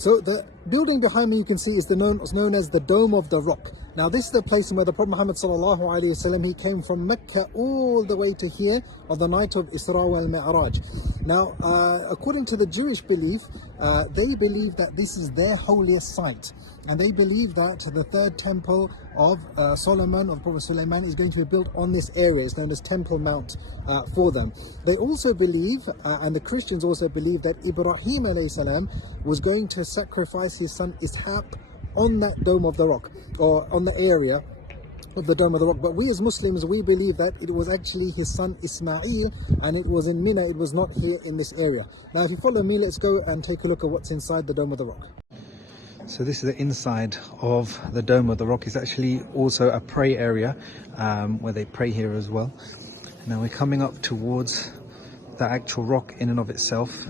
So the building behind me you can see is known as the Dome of the Rock. Now this is the place where the Prophet Muhammad sallallahu alaihi wasallam, he came from Mecca all the way to here on the night of Isra wal Mi'raj. Now according to the Jewish belief, they believe that this is their holiest site, and they believe that the third temple of Solomon, of Prophet Sulaiman, is going to be built on this area. It's known as Temple Mount for them. They also believe, and the Christians also believe, that Ibrahim alayhi salam was going to sacrifice his son Ishaq on that Dome of the Rock, or on the area of the Dome of the Rock. But we as Muslims, we believe that it was actually his son Ismail, and it was in Mina, it was not here in this area. Now if you follow me, let's go and take a look at what's inside the Dome of the Rock. So this is the inside of the Dome of the Rock. It's actually also a prayer area where they pray here as well. Now we're coming up towards the actual rock in and of itself,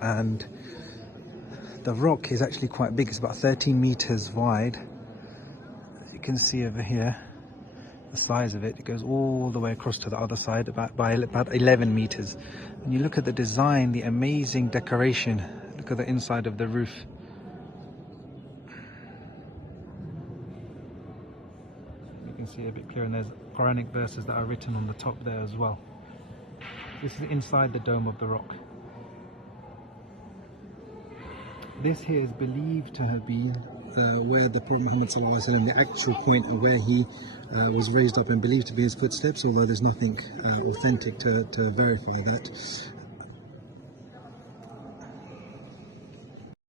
and the rock is actually quite big. It's about 13 meters wide. As you can see over here, the size of it, it goes all the way across to the other side, about 11 meters. When you look at the design, the amazing decoration, look at the inside of the roof. You can see a bit clearer, and there's Quranic verses that are written on the top there as well. This is inside the Dome of the Rock. This here is believed to have been where the Prophet Muhammad ﷺ, the actual point of where he was raised up and believed to be his footsteps, although there's nothing authentic to verify that.